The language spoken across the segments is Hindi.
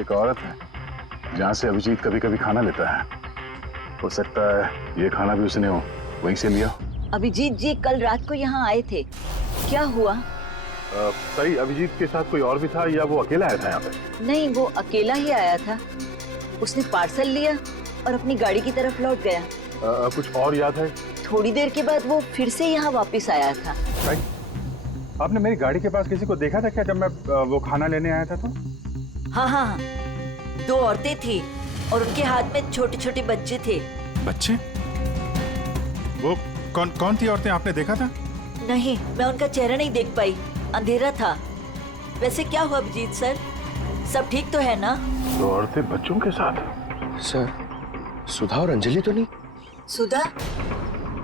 एक औरत है जहाँ से अभिजीत कभी कभी खाना लेता है। हो सकता है ये खाना भी उसने वहीं से लिया। अभिजीत जी कल रात को यहाँ आए थे, क्या हुआ? सही, अभिजीत के साथ कोई और भी था या वो अकेला आया था यहाँ पे? नहीं, वो अकेला ही आया था। उसने पार्सल लिया और अपनी गाड़ी की तरफ लौट गया। कुछ और याद है? थोड़ी देर के बाद वो फिर से यहाँ वापस आया था। आपने मेरी गाड़ी के पास किसी को देखा था क्या जब मैं वो खाना लेने आया था तो? हाँ, 2 औरतें थी और उनके हाथ में छोटे छोटे बच्चे थे। बच्चे? वो कौन थी औरतें, आपने देखा था? नहीं, मैं उनका चेहरा नहीं देख पाई, अंधेरा था। वैसे क्या हुआ अभिजीत सर, सब ठीक तो है ना? 2 औरतें बच्चों के साथ? सर, सुधा और अंजलि तो नहीं? सुधा?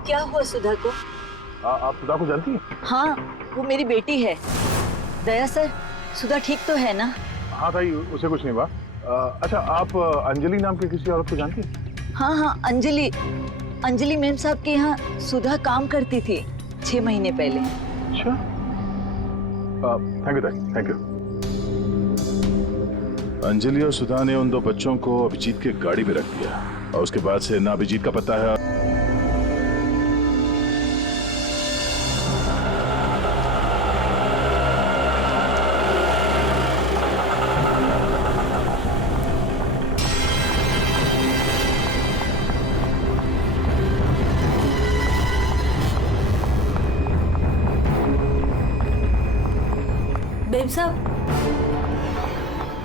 क्या हुआ सुधा को? आप सुधा को जानती हैं? हाँ, वो मेरी बेटी है। दया सर, सुधा ठीक तो है ना? हाँ भाई, उसे कुछ नहीं हुआ। अच्छा, आप अंजलि नाम की किसी औरत को जानती हैं? हाँ, अंजलि मैम साहब के यहाँ सुधा काम करती थी 6 महीने पहले। अच्छा, थैंक यू। अंजलि और सुधा ने उन 2 बच्चों को अभिजीत के गाड़ी में रख दिया और उसके बाद से ना अभिजीत का पता है।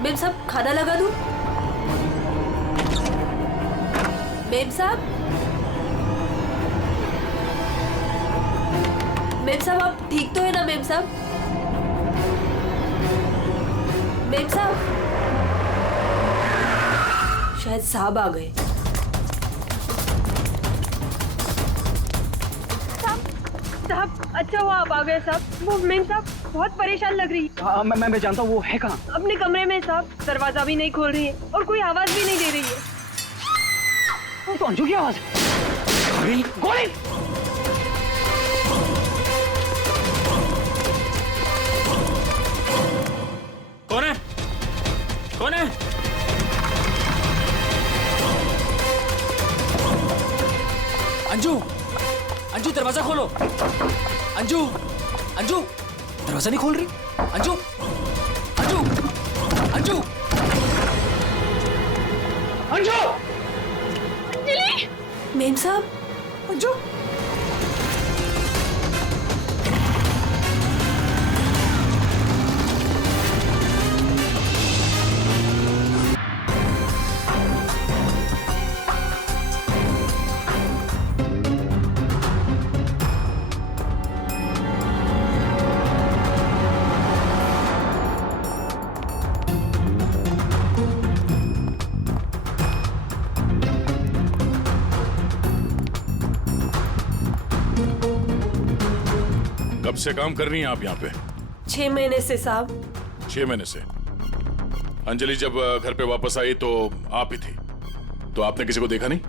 मेम साहब खाना लगा दूं? मेम साहब आप ठीक तो है ना मेम साहब? मेम साहब, शायद साहब आ गए। साहब अच्छा हुआ आप आ गए साहब। वो मेम साहब बहुत परेशान लग रही है। हाँ, मैं जानता हूँ वो है कहाँ। अपने कमरे में साहब, दरवाजा भी नहीं खोल रही है और कोई आवाज भी नहीं दे रही है। तो अंजू की आवाज। गोली। कौन है? अंजू दरवाजा खोलो। अंजू दरवाजा नहीं खोल रही। अंजू अंजलि! मेम साहब, अंजू कब से काम कर रही हैं आप यहाँ पे? 6 महीने से साहब। 6 महीने से? अंजलि जब घर पे वापस आई तो आप ही थी, तो आपने किसी को देखा नहीं?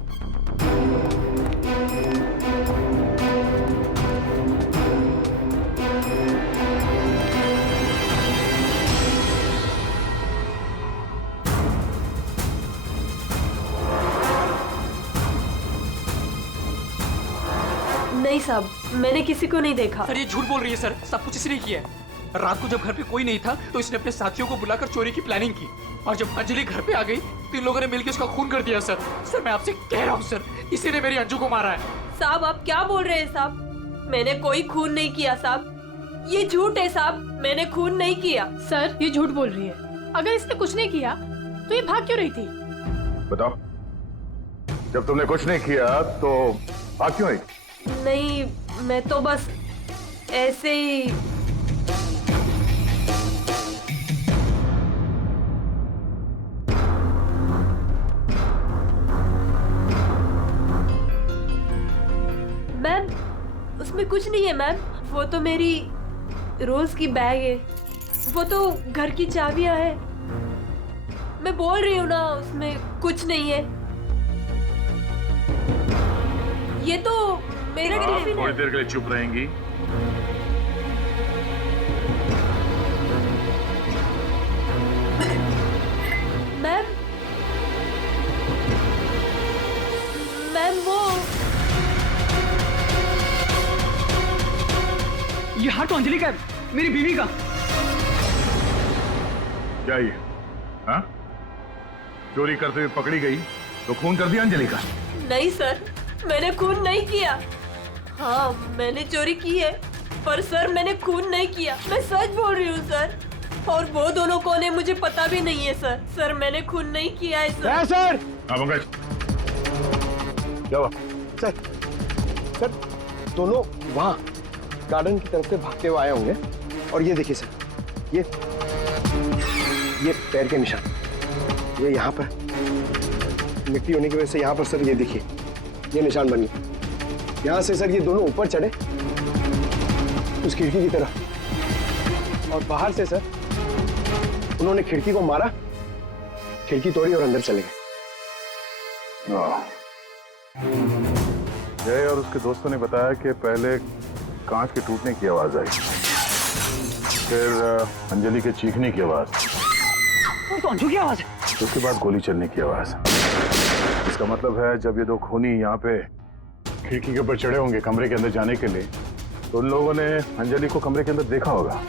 नहीं साहब, मैंने किसी को नहीं देखा। सर ये झूठ बोल रही है सर, सब कुछ इसने किया है। रात को जब घर पे कोई नहीं था तो इसने अपने साथियों को बुलाकर चोरी की प्लानिंग की और जब अंजलि घर पे आ गई तो इन लोगों ने मिलकर उसका खून कर दिया। सर मैं आपसे कह रहा हूँ सर, इसी ने मेरी अंजू को मारा है। साहब आप क्या बोल रहे हैं साहब? मैंने कोई खून नहीं किया साहब, ये झूठ है साहब, मैंने खून नहीं किया। सर ये झूठ बोल रही है। अगर इसने कुछ नहीं किया तो ये भाग क्यों रही थी? बताओ, जब तुमने कुछ नहीं किया तो भाग क्यों रही? नहीं, मैं तो बस ऐसे ही। मैम उसमें कुछ नहीं है मैम, वो तो मेरी रोज की बैग है, वो तो घर की चाबियां है। मैं बोल रही हूँ ना, उसमें कुछ नहीं है। ये तो मेरा टिफिन है। थोड़ी देर के लिए चुप रहेंगी? हार तो अंजलि का है, मेरी बीवी का। क्या ये? हाँ? चोरी करते हुए पकड़ी गई तो खून कर दिया अंजलि का? नहीं सर, मैंने खून नहीं किया। हाँ, मैंने चोरी की है, पर सर मैंने खून नहीं किया। मैं सच बोल रही हूँ सर। और वो दोनों कौन है मुझे पता भी नहीं है सर। सर मैंने खून नहीं किया है सर। सर हाँ पंकज, क्या हुआ? सर दोनों वहाँ गार्डन की तरफ से भागते हुए आए होंगे। और ये देखिए सर, ये पैर के निशान, ये यहाँ पर मिट्टी होने की वजह से यहाँ पर सर ये देखिए ये निशान बन गए। यहाँ से सर ये दोनों ऊपर चढ़े उस खिड़की की तरफ, और बाहर से सर उन्होंने खिड़की को मारा, खिड़की तोड़ी और अंदर चले गए। जय और उसके दोस्तों ने बताया कि पहले कांच के टूटने की आवाज आई, फिर अंजलि के चीखने की आवाज, तो अंजू की आवाज है। उसके बाद गोली चलने की आवाज। इसका मतलब है जब ये दो खूनी यहाँ पे खिड़की के ऊपर चढ़े होंगे कमरे के अंदर जाने के लिए, तो उन लोगों ने अंजलि को कमरे के अंदर देखा होगा।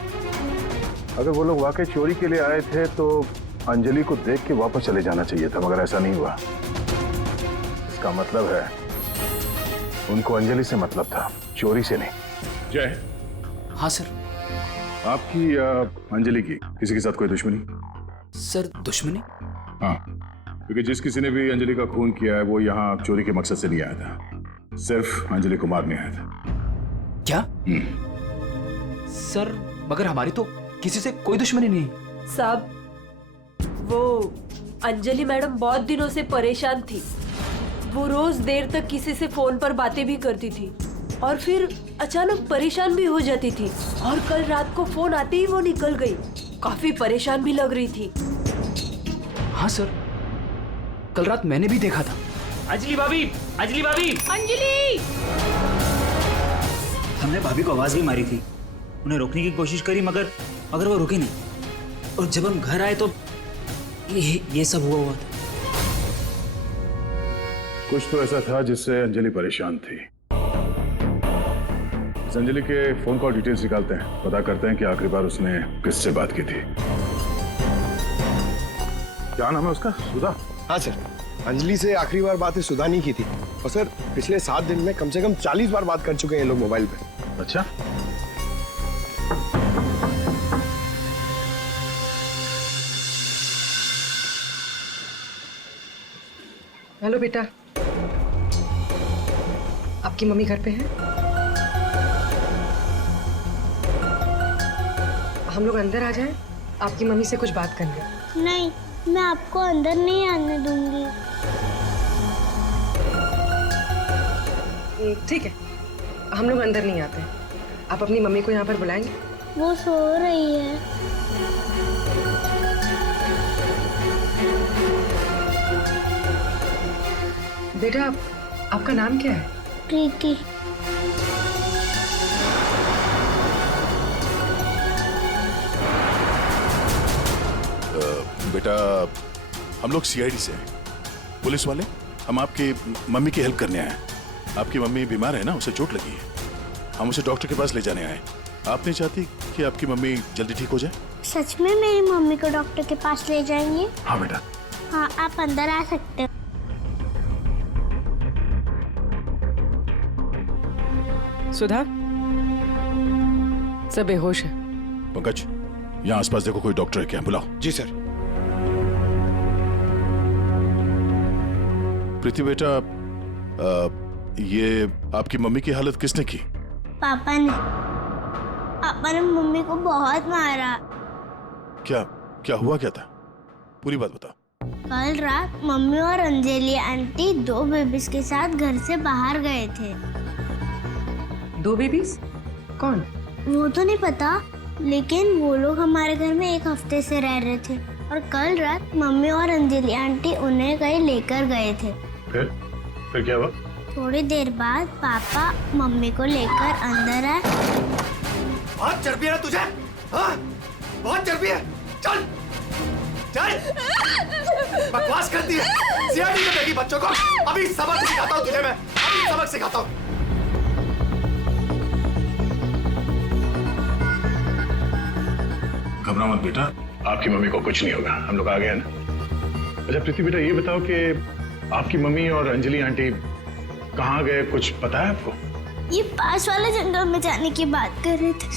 अगर वो लोग वाकई चोरी के लिए आए थे तो अंजलि को देख के वापस चले जाना चाहिए था, मगर ऐसा नहीं हुआ। इसका मतलब है उनको अंजलि से मतलब था, चोरी से नहीं। जय। हाँ सर। आपकी अंजलि की किसी के साथ कोई दुश्मनी? सर दुश्मनी? हाँ, क्योंकि जिस किसी ने भी अंजलि का खून किया है वो यहाँ चोरी के मकसद से नहीं आया था, सिर्फ अंजलि को मारने आया था। क्या? सर मगर हमारी तो किसी से कोई दुश्मनी नहीं। साहब, वो अंजलि मैडम बहुत दिनों से परेशान थी। वो रोज देर तक किसी से फोन पर बातें भी करती थी और फिर अचानक परेशान भी हो जाती थी। और कल रात को फोन आते ही वो निकल गई। काफी परेशान भी लग रही थी। हाँ सर, कल रात मैंने भी देखा था। अंजलि भाभी, अंजलि भाभी, अंजलि! हमने भाभी को आवाज भी मारी थी, उन्हें रोकने की कोशिश करी मगर वो रुके नहीं। और जब हम घर आए तो ये सब हुआ था। कुछ तो ऐसा था जिससे अंजलि परेशान थी। इस अंजलि के फोन कॉल डिटेल्स निकालते हैं, पता करते हैं कि आखिरी बार उसने किससे बात की थी। क्या नाम है उसका? सुधा? हाँ सर, अंजलि से आखिरी बार बात सुधा नहीं की थी। और सर पिछले 7 दिन में कम से कम 40 बार बात कर चुके हैं ये लोग मोबाइल पे। अच्छा, हेलो बेटा, आपकी मम्मी घर पे है? हम लोग अंदर आ जाएं? आपकी मम्मी से कुछ बात करनी है। नहीं, मैं आपको अंदर नहीं आने दूंगी। ठीक है, हम लोग अंदर नहीं आते हैं। आप अपनी मम्मी को यहाँ पर बुलाएंगे? वो सो रही है। बेटा, आपका नाम क्या है? प्रीति। बेटा, हम लोग सीआईडी से हैं, पुलिस वाले। हम आपकी मम्मी की हेल्प करने आए हैं। आपकी मम्मी बीमार है ना, उसे चोट लगी है, हम उसे डॉक्टर के पास ले जाने आए। आप नहीं चाहती कि आपकी मम्मी जल्दी ठीक हो जाए? सच में मेरी मम्मी को डॉक्टर के पास ले जाएंगे? हाँ बेटा। हाँ, आप अंदर आ सकते हो। सुधा, सब बेहोश है। पंकज, यहाँ आसपास देखो कोई डॉक्टर है क्या, बुलाओ। जी सर। प्रीति बेटा, ये आपकी मम्मी की हालत किसने की? पापा ने मम्मी को बहुत मारा। क्या हुआ क्या था? पूरी बात बता। कल रात मम्मी और अंजलि आंटी 2 बेबीज के साथ घर से बाहर गए थे। 2 बेबीज? कौन? वो तो नहीं पता, लेकिन वो लोग हमारे घर में 1 हफ्ते से रह रहे थे और कल रात मम्मी और अंजलि आंटी उन्हें कहीं लेकर गए थे। फिर क्या हुआ? थोड़ी देर बाद पापा मम्मी को लेकर अंदर आए। बहुत चर्बी है तुझे? हाँ? बहुत चर्बी है। चल बकवास करती है। सीआईडी में देगी बच्चों को। अभी सबक सिखाता हूँ तुझे मैं, अभी सबक सिखाता हूँ। घबराओ मत बेटा, आपकी मम्मी को कुछ नहीं होगा, हम लोग आ गए हैं ना। अच्छा प्रीति बेटा, ये बताओ कि आपकी मम्मी और अंजलि आंटी कहाँ गए, कुछ पता है आपको? ये पास वाले जंगल में जाने की बात कर रहे थे।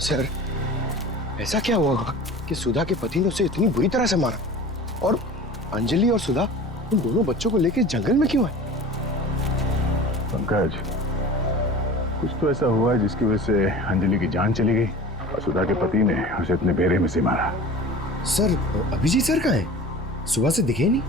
सर, ऐसा क्या हुआ होगा कि सुधा के पति ने उसे इतनी बुरी तरह से मारा, और अंजलि और सुधा उन दोनों बच्चों को लेकर जंगल में क्यों है? पंकज, कुछ तो ऐसा हुआ है जिसकी वजह से अंजलि की जान चली गई और सुधा के पति ने उसे इतने बेरे में से मारा। सर, अभिजीत सर कहाँ है? सुबह से दिखे नहीं।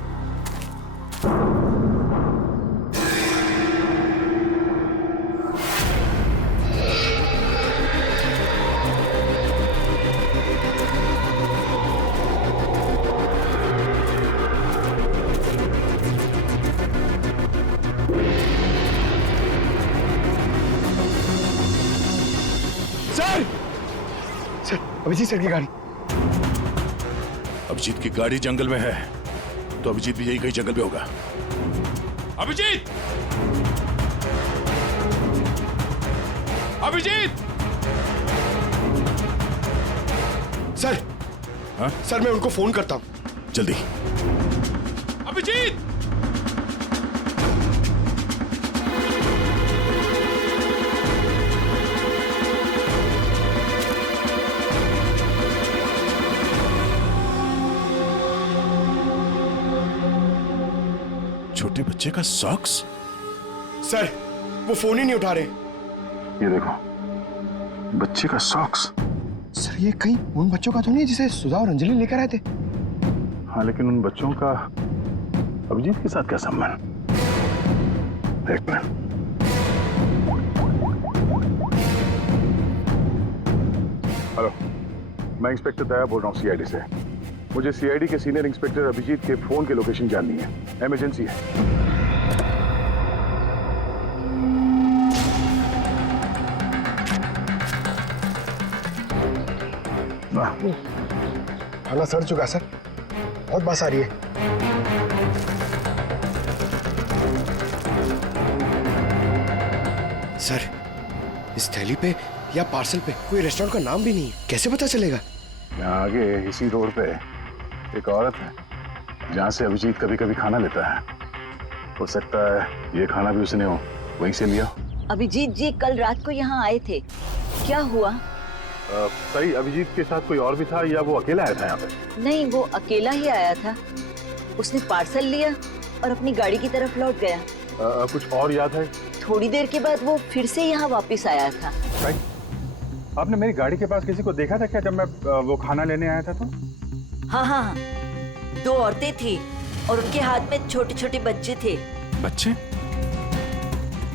सर, अभिजीत सर की गाड़ी। अभिजीत की गाड़ी जंगल में है, तो अभिजीत भी यही कहीं जंगल में होगा। अभिजीत! अभिजीत! सर, हाँ? सर मैं उनको फोन करता हूं। जल्दी। अभिजीत! छोटे बच्चे का सॉक्स? सर, वो फोन ही नहीं उठा रहे। ये देखो, बच्चे का सॉक्स। सर, ये कहीं उन बच्चों का तो नहीं जिसे सुधा और अंजलि लेकर आए थे? हाँ, लेकिन उन बच्चों का अभिजीत के साथ क्या संबंध? एक मिनट। हेलो, मैं इंस्पेक्टर दया बोल रहा हूँ सीआईडी से। मुझे सीआईडी के सीनियर इंस्पेक्टर अभिजीत के फोन की लोकेशन जाननी है, इमरजेंसी है। थाना सड़ चुका सर, बहुत बात आ रही है। सर, इस थैली पे या पार्सल पे कोई रेस्टोरेंट का नाम भी नहीं है, कैसे पता चलेगा? यहाँ आगे इसी रोड पे एक औरत है जहाँ से अभिजीत कभी कभी खाना लेता है। हो सकता है ये खाना भी उसने हो वहीं से लिया। अभिजीत जी कल रात को यहाँ आए थे, क्या हुआ? सही, अभिजीत के साथ कोई और भी था या वो अकेला आया था यहाँ पे? नहीं, वो अकेला ही आया था। उसने पार्सल लिया और अपनी गाड़ी की तरफ लौट गया। कुछ और याद है? थोड़ी देर के बाद वो फिर से यहाँ वापस आया था। आपने मेरी गाड़ी के पास किसी को देखा था क्या जब मैं वो खाना लेने आया था तो? हाँ, 2 औरतें थी और उनके हाथ में छोटे छोटे बच्चे थे। बच्चे?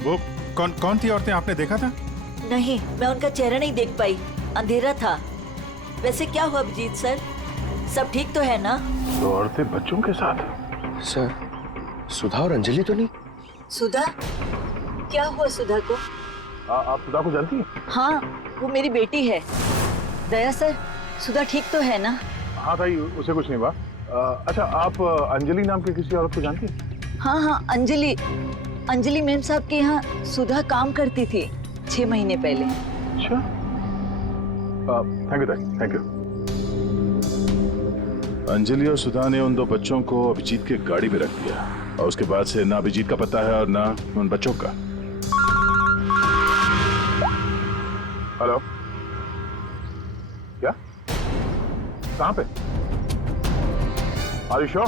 वो कौन थी औरतें, आपने देखा था? नहीं, मैं उनका चेहरा नहीं देख पाई, अंधेरा था। वैसे क्या हुआ अभिजीत सर, सब ठीक तो है ना? 2 औरतें बच्चों के साथ? सर, सुधा और अंजलि तो नहीं? सुधा? क्या हुआ सुधा को? आप सुधा को जानती हैं? हाँ, वो मेरी बेटी है। दया सर, सुधा ठीक तो है ना? हाँ भाई, उसे कुछ नहीं हुआ। अच्छा, आप अंजलि नाम की किसी औरत को जानती हैं? हाँ, अंजलि मैम साहब के यहाँ सुधा काम करती थी 6 महीने पहले। अच्छा, थैंक यू। अंजलि और सुधा ने उन 2 बच्चों को अभिजीत के गाड़ी में रख दिया और उसके बाद से ना अभिजीत का पता है और ना उन बच्चों का। हेलो, क्या? कहाँ पे? Are you sure?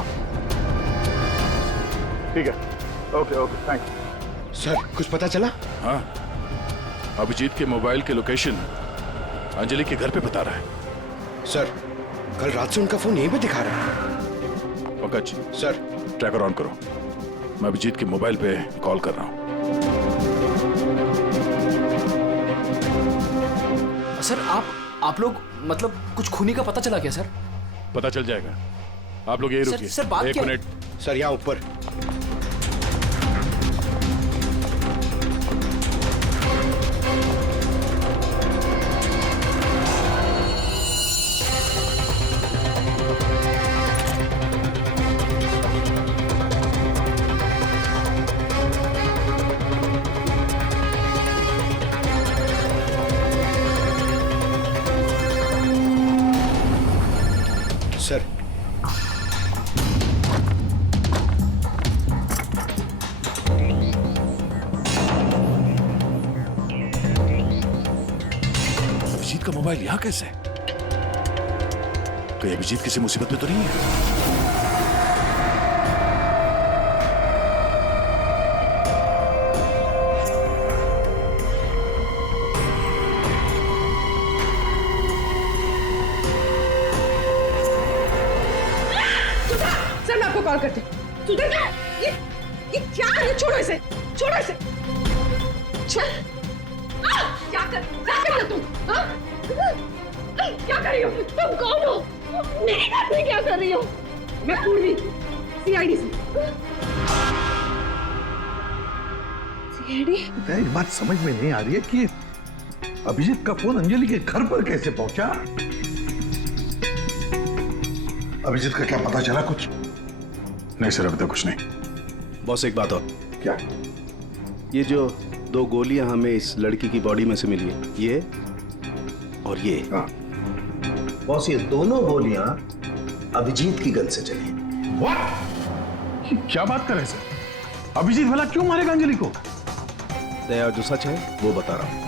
ठीक है, ओके, थैंक्स। सर, कुछ पता चला? हाँ, अभिजीत के मोबाइल के लोकेशन अंजलि के घर पे बता रहा है। सर, कल रात से उनका फोन यहीं पे दिखा रहा है। पंकज, सर, ट्रैकर ऑन करो, मैं अभिजीत के मोबाइल पे कॉल कर रहा हूँ। सर, आप लोग मतलब कुछ खूनी का पता चला क्या सर? पता चल जाएगा, आप लोग यही रुकिए। सर, बात 1 क्या? मिनट। सर, यहाँ ऊपर। अभिजीत का मोबाइल यहाँ कैसे? कहीं अभिजीत किसी मुसीबत में तो नहीं है? सर मैं आपको कॉल करती हूँ। सुधा ये क्या है? छोड़ो इसे, छोड़ो इसे। क्या कर रही हो तुम? क्या कर रही हो? तुम कौन हो? मेरे घर में क्या कर रही हो? मैं पूर्वी, सीआईडी से। सीआईडी? एक बात समझ में नहीं आ रही है कि अभिजीत का फोन अंजलि के घर पर कैसे पहुंचा? अभिजीत का क्या पता चला कुछ? नहीं सर, अभी तक कुछ नहीं। बॉस एक बात और। क्या? ये जो 2 गोलियां हमें इस लड़की की बॉडी में से मिली है, ये और ये। हाँ। बॉस ये दोनों गोलियां अभिजीत की गन से चली। What? क्या बात कर रहे हैं सर? अभिजीत भला क्यों मारेगा अंजलि को? दया, जो सच है वो बता रहा हूं।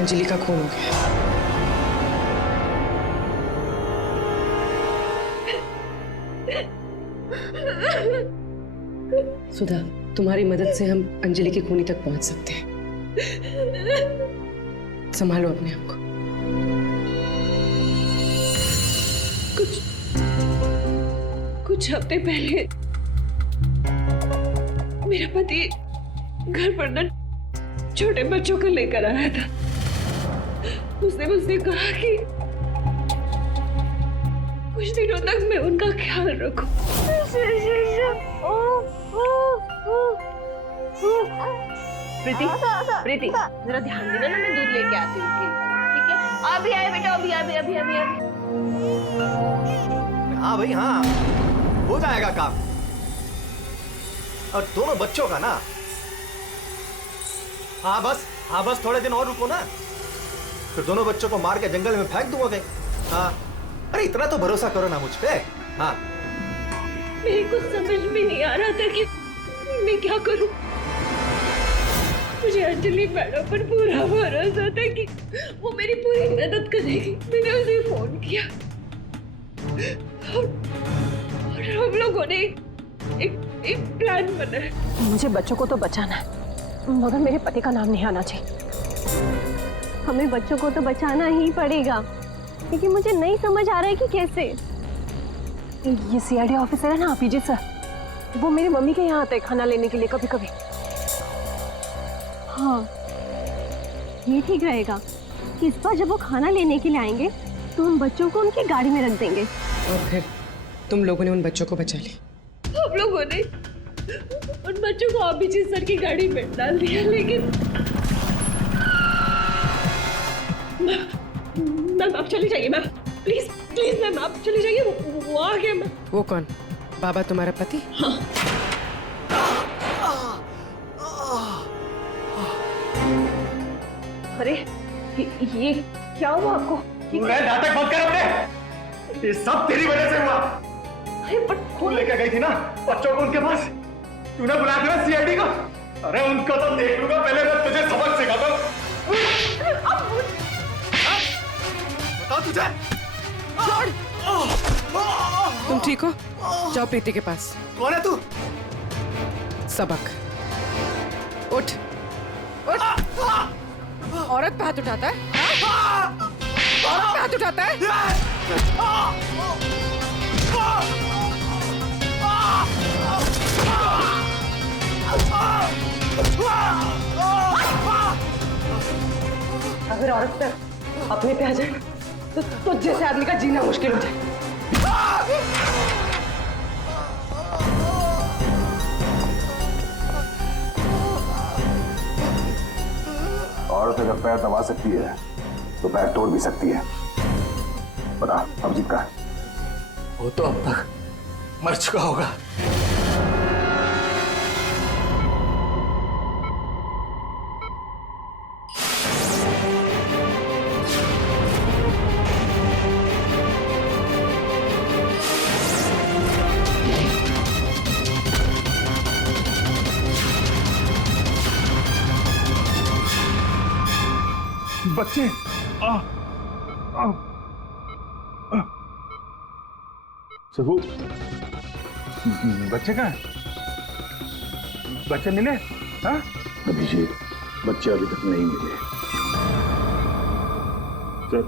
अंजलि का खून हो गया। सुधा, तुम्हारी मदद से हम अंजलि की खूनी तक पहुंच सकते हैं। संभालो अपने आप को। कुछ हफ्ते पहले मेरा पति घर पर न छोटे बच्चों को लेकर आया था। उसने मुझसे कहा कि कुछ दिनों तक मैं उनका ख्याल रखूं। प्रीति, प्रीति, जरा ध्यान देना ना, मैं दूध लेके आती हूँ। ठीक है? अभी आए बेटा, अभी अभी अभी अभी अभी। हाँ भाई हाँ, हो जाएगा काम। और दोनों बच्चों का ना, हाँ बस थोड़े दिन और रुको ना, फिर दोनों बच्चों को मार के जंगल में फेंक दूंगा कहीं। हाँ, अरे इतना तो भरोसा करो ना मुझ पे। हाँ, मेरे को समझ में नहीं आ रहा था कि मैं क्या करूं। मुझे अंजलि मैडम पर पूरा भरोसा था कि वो मेरी पूरी मदद करेगी। मैंने उसे फोन किया और हम लोगों ने एक प्लान बनाया। मुझे बच्चों को तो बचाना है, मगर मेरे पति का नाम नहीं आना चाहिए। हमें बच्चों को तो बचाना ही पड़ेगा, लेकिन मुझे नहीं समझ आ रहा है कि कैसे। ये सीआईडी ऑफिसर है ना, अभिजीत सर, वो मेरी मम्मी के यहाँ आते हैं खाना लेने के लिए कभी कभी। हाँ, ये ठीक रहेगा कि इस बार जब वो खाना लेने के लिए आएंगे तो हम बच्चों को उनकी गाड़ी में रख देंगे। और फिर तुम लोगों ने उन बच्चों को बचा लिया। हम लोगों ने उन बच्चों को अभिजीत सर की गाड़ी में डाल दिया, लेकिन मैम आप चली जाइए। मैम प्लीज प्लीज मैम आप चली जाइए। वो आ गया। मैम वो कौन? बाबा तुम्हारा पति? हाँ। अरे ये क्या हुआ आपको? नाटक बंद कर अपने। ये सब तेरी वजह से हुआ। अरे पर खून लेकर गई थी ना बच्चों को उनके पास, तूने बुलाया था ना सीआईडी को। अरे उनको तो देख लूंगा, पहले मैं तुझे सबक सिखाता हूं। बताओ तुझे। तुम ठीक हो? जाओ प्रीति के पास। कौन है तू? सबक। उठ उठ। औरत पे हाथ उठाता है? औरत पे हाथ उठाता है? अगर औरत पे अपने पे आ जाए तो जैसे आदमी का जीना मुश्किल हो जाए। औरत अगर पैर दबा सकती है तो पैर तोड़ भी सकती है। बता अभिजीत कहाँ है? वो तो अब तक मर चुका होगा। बच्चे सर वो बच्चे कहाँ हैं? बच्चे मिले? हाँ? अभिजीत, बच्चे अभी तक नहीं मिले। सर,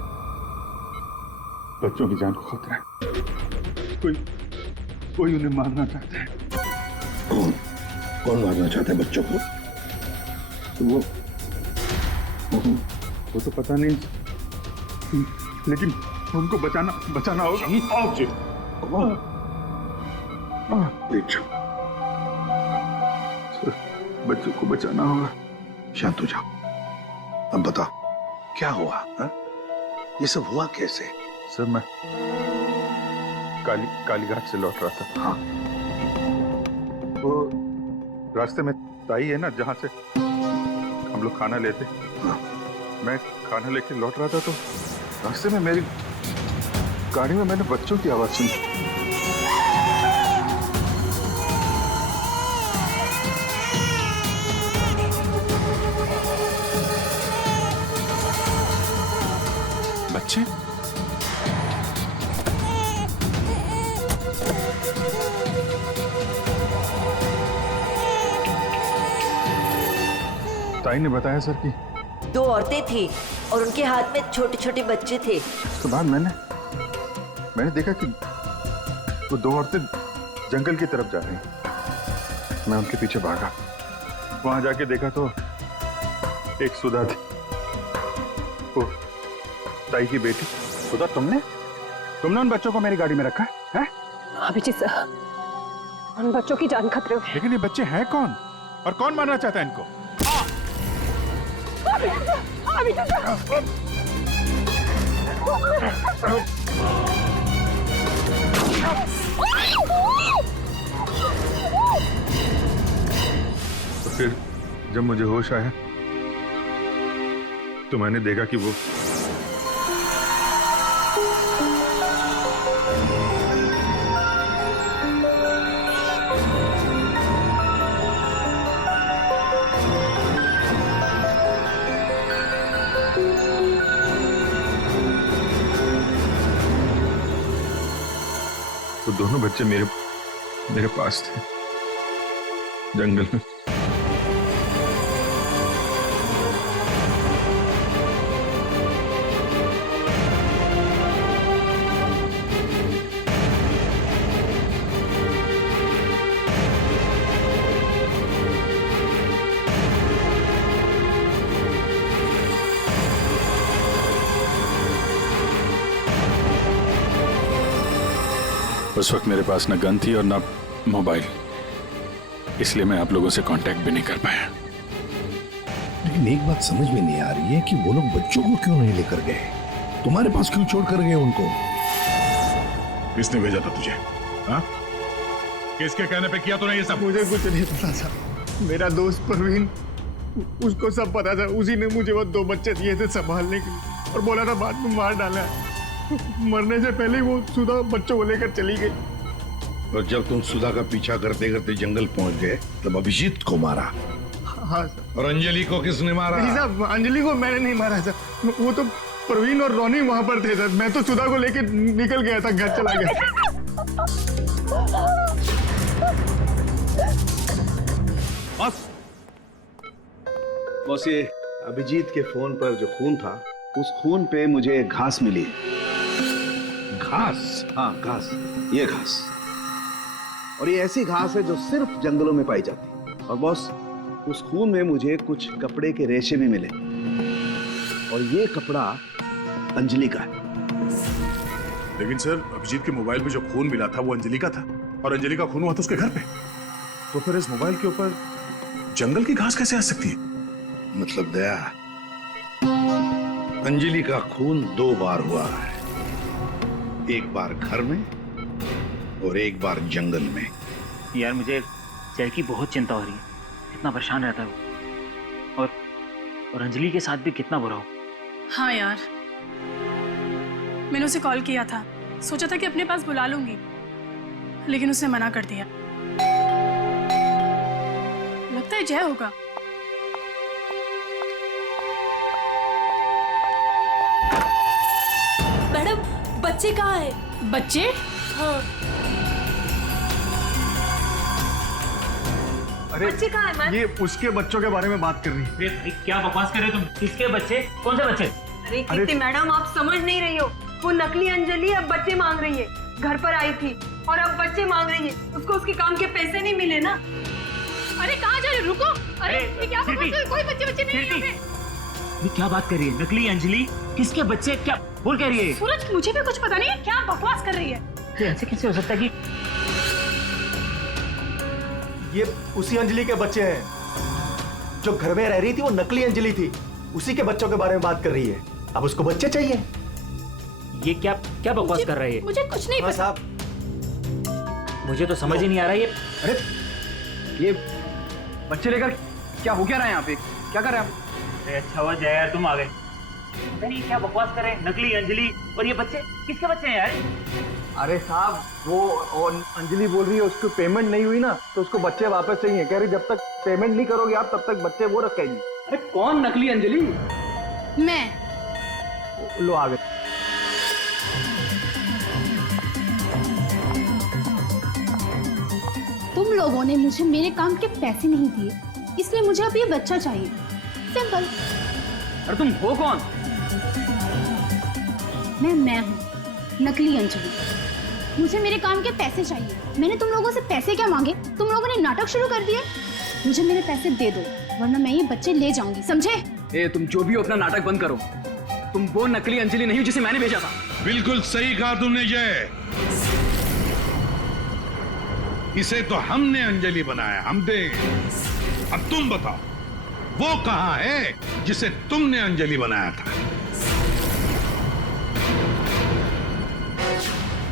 बच्चों की जान को खतरा है। कोई उन्हें मारना चाहता है। कौन मारना चाहता है बच्चों को? वो तो पता नहीं, लेकिन उनको बचाना होगा। आओ जी। बच्चों को बचाना होगा। शांत हो जाओ। अब बताओ क्या हुआ? हा? ये सब हुआ कैसे? सर मैं कालीघाट से लौट रहा था। हाँ। वो रास्ते में ताई है ना, जहाँ से हम लोग खाना लेते। हाँ। मैं खाना लेके लौट रहा था तो रास्ते में मेरी गाड़ी में मैंने बच्चों की आवाज सुनी। बच्चे? ताई ने बताया सर कि 2 औरतें थी और उनके हाथ में छोटे छोटे बच्चे थे। उसके बाद मैंने देखा कि वो 2 औरतें जंगल की तरफ जा रही। मैं उनके पीछे भागा। वहां जाके देखा तो एक सुधा थी, वो ताई की बेटी। सुधा, तुमने उन बच्चों को मेरी गाड़ी में रखा है? अभिजीत सर, उन बच्चों की जान खतरे में। लेकिन ये बच्चे हैं कौन और कौन मारना चाहता है इनको? तो फिर जब मुझे होश आया तो मैंने देखा कि वो दोनों बच्चे मेरे पास थे जंगल में। उस वक्त मेरे पास न गन थी और न मोबाइल, इसलिए मैं आप लोगों से कांटेक्ट भी नहीं कर पाया। लेकिन एक बात समझ में नहीं आ रही है कि वो लोग बच्चों को क्यों नहीं लेकर गए? तुम्हारे पास क्यों छोड़ कर गए उनको? किसने भेजा था तुझे? हाँ? किसके कहने पे किया तूने ये सब? मुझे कुछ नहीं पता था। मेरा दोस्त परवीन, उसको सब पता था। उसी ने मुझे वो 2 बच्चे दिए थे संभालने के लिए और बोला था बाद में मार डाला। मरने से पहले वो सुधा बच्चों को लेकर चली गई। और जब तुम सुधा का पीछा करते करते जंगल पहुंच गए तब अभिजीत को मारा। हाँ सर। और अंजलि को किसने मारा? नहीं साहब, अंजलि को मैंने नहीं मारा सर। वो तो परवीन और रोनी वहां पर थे सर। मैं तो सुधा को लेकर निकल गया था, घर चला गया। बॉस, ये अभिजीत के फोन पर जो खून था, उस खून पे मुझे घास मिली। घास? हाँ, घास। ये घास। और ये ऐसी घास है जो सिर्फ जंगलों में पाई जाती है। और बॉस, उस खून में मुझे कुछ कपड़े के रेशे भी मिले। और ये कपड़ा अंजलि का है। लेकिन सर, अभिजीत के मोबाइल पे जो खून मिला था वो अंजलि का था, और अंजलि का खून हुआ था उसके घर पे। तो फिर इस मोबाइल के ऊपर जंगल की घास कैसे आ सकती है? मतलब दया, अंजलि का खून 2 बार हुआ है। एक बार घर में और एक बार जंगल में। यार, मुझे सर की बहुत चिंता हो रही है। कितना परेशान रहता है वो, और अंजलि के साथ भी कितना बुरा हो। हाँ यार, मैंने उसे कॉल किया था, सोचा था कि अपने पास बुला लूंगी, लेकिन उसने मना कर दिया। लगता है जय होगा। बच्चे कहाँ हैं? बच्चे? हाँ। अरे बच्चे कहाँ हैं मैम? ये उसके बच्चों के बारे में बात कर रही है। भाई क्या बकवास कर रहे हो तुम? किसके बच्चे? कौन से बच्चे? अरे कीर्ति मैडम, आप समझ नहीं रही हो। वो नकली अंजलि अब बच्चे मांग रही है। घर पर आई थी और अब बच्चे मांग रही है। उसको उसके काम के पैसे नहीं मिले ना। अरे कहाँ जा रहे हो? रुको। अरे ये क्या बकवास कर रहे हो? कोई बच्चे नहीं है। ये क्या बात कर रही है? नकली अंजलि? किसके बच्चे? क्या बोल कह रही है? सूरज, मुझे भी कुछ पता नहीं है, क्या बकवास कर रही है। ये ऐसे कैसे हो सकता है कि ये उसी अंजलि के बच्चे हैं जो घर में रह रही थी। वो नकली अंजलि थी, उसी के बच्चों के बारे में बात कर रही है। अब उसको बच्चे चाहिए। ये क्या बकवास कर रही है? मुझे कुछ नहीं पता साहब, मुझे तो समझ ही नहीं आ रहा है। अरे ये बच्चे लेकर क्या हो क्या रहा है यहाँ पे? क्या कर रहे हैं आप? अरे अच्छा हुआ जया यार तुम आ गए। ये क्या बकवास कर रहे हैं? नकली अंजलि और ये बच्चे किसके बच्चे हैं यार? अरे साहब, वो अंजलि बोल रही है उसको पेमेंट नहीं हुई ना, तो उसको बच्चे वापस चाहिए। कह रही जब तक पेमेंट नहीं करोगे आप तब तक बच्चे वो रखेगी। अरे कौन नकली अंजलि? मैं। लो आ गए। तुम लोगों ने मुझे मेरे काम के पैसे नहीं दिए, इसलिए मुझे अब ये बच्चा चाहिए। सिंपल। और तुम हो कौन? मैं हूँ नकली अंजलि। मुझे मेरे काम के पैसे चाहिए। मैंने तुम लोगों से पैसे क्या मांगे? तुम लोगों ने नाटक शुरू कर दिया। मुझे मेरे पैसे दे दो, वरना मैं ये बच्चे ले जाऊंगी, समझे? ए, तुम जो भी हो अपना नाटक बंद करो। तुम वो नकली अंजलि नहीं हो जिसे मैंने भेजा था। बिल्कुल सही कहा तुमने जय। इसे तो हमने अंजलि बनाया, हम दे। अब तुम बताओ वो कहां है जिसे तुमने अंजलि बनाया था?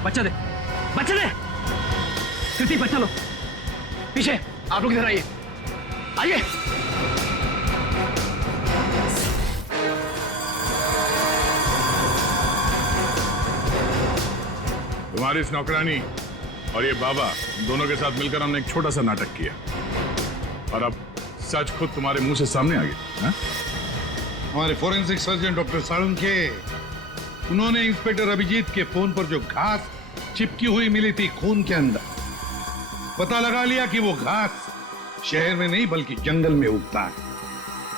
बच्चा दे, बच्चा दे। कृति बच्चा लो। पीछे आप लोग इधर आइए, आइए। तुम्हारी इस नौकरानी और ये बाबा दोनों के साथ मिलकर हमने एक छोटा सा नाटक किया और अब सच खुद तुम्हारे मुंह से सामने आ गया। हमारे फोरेंसिक सर्जन डॉक्टर साळुंखे, उन्होंने इंस्पेक्टर अभिजीत के फोन पर जो घास चिपकी हुई मिली थी खून के अंदर, पता लगा लिया कि वो घास शहर में नहीं बल्कि जंगल में उगता है।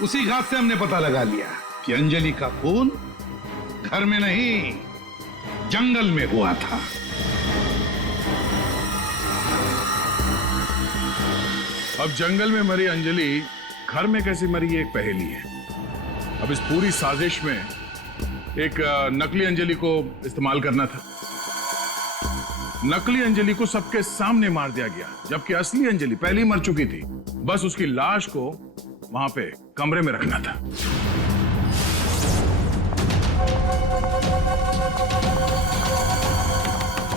उसी घास से हमने पता लगा लिया कि अंजलि का खून घर में नहीं जंगल में हुआ था। अब जंगल में मरी अंजलि घर में कैसे मरी ये एक पहेली है। अब इस पूरी साजिश में एक नकली अंजलि को इस्तेमाल करना था। नकली अंजलि को सबके सामने मार दिया गया, जबकि असली अंजलि पहले ही मर चुकी थी। बस उसकी लाश को वहां पे कमरे में रखना था।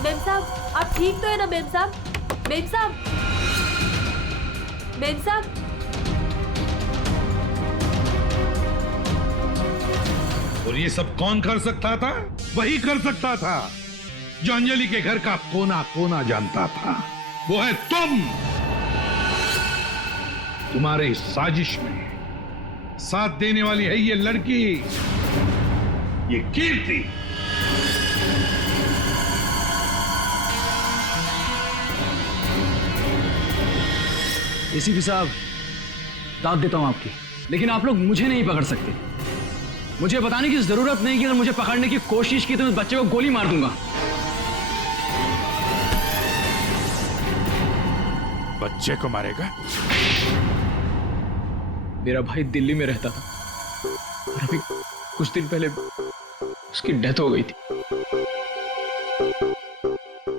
मेम साहब, आप ठीक तो है ना मेम साहब? मेम साहब, मेम साहब। और ये सब कौन कर सकता था? वही कर सकता था जो अंजलि के घर का कोना कोना जानता था। वो है तुम। तुम्हारे इस साजिश में साथ देने वाली है ये लड़की, ये कीर्ति। एसीपी साहब, दाद देता हूं आपकी, लेकिन आप लोग मुझे नहीं पकड़ सकते। मुझे बताने की जरूरत नहीं कि अगर मुझे पकड़ने की कोशिश की तो मैं बच्चे को गोली मार दूंगा। बच्चे को मारेगा? मेरा भाई दिल्ली में रहता था और अभी कुछ दिन पहले उसकी डेथ हो गई थी।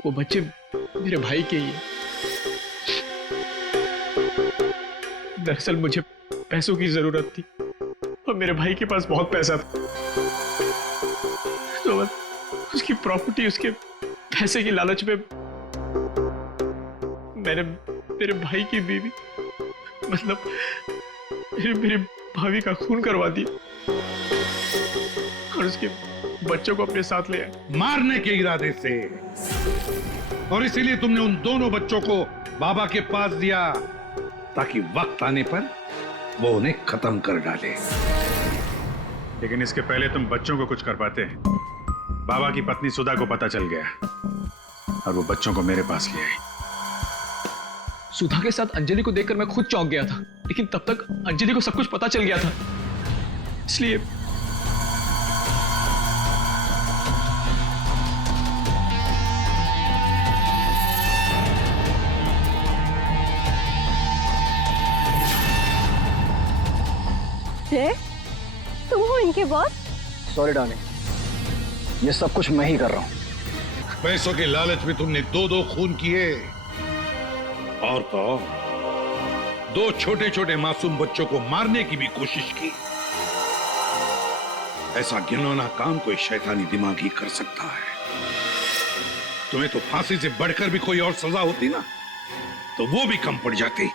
वो बच्चे मेरे भाई के ही है। दरअसल मुझे पैसों की जरूरत थी और मेरे भाई के पास बहुत पैसा था, तो बस उसकी प्रॉपर्टी, उसके पैसे की लालच में मैंने मेरे भाई की बीवी, मतलब मेरी भाभी का खून करवा दिया और उसके बच्चों को अपने साथ ले आए मारने के इरादे से। और इसीलिए तुमने उन दोनों बच्चों को बाबा के पास दिया ताकि वक्त आने पर वो उन्हें खत्म कर डाले। लेकिन इसके पहले तुम बच्चों को कुछ कर पाते हैं? बाबा की पत्नी सुधा को पता चल गया और वो बच्चों को मेरे पास ले आई। सुधा के साथ अंजलि को देखकर मैं खुद चौंक गया था, लेकिन तब तक अंजलि को सब कुछ पता चल गया था, इसलिए जय, तुम हो इनके बॉस? सॉरी डार्लिंग, ये सब कुछ मैं ही कर रहा हूं। पैसों के लालच में तुमने दो खून किए और तो दो छोटे छोटे मासूम बच्चों को मारने की भी कोशिश की। ऐसा घिनौना काम कोई शैतानी दिमाग ही कर सकता है। तुम्हें तो फांसी से बढ़कर भी कोई और सजा होती ना, तो वो भी कम पड़ जाती।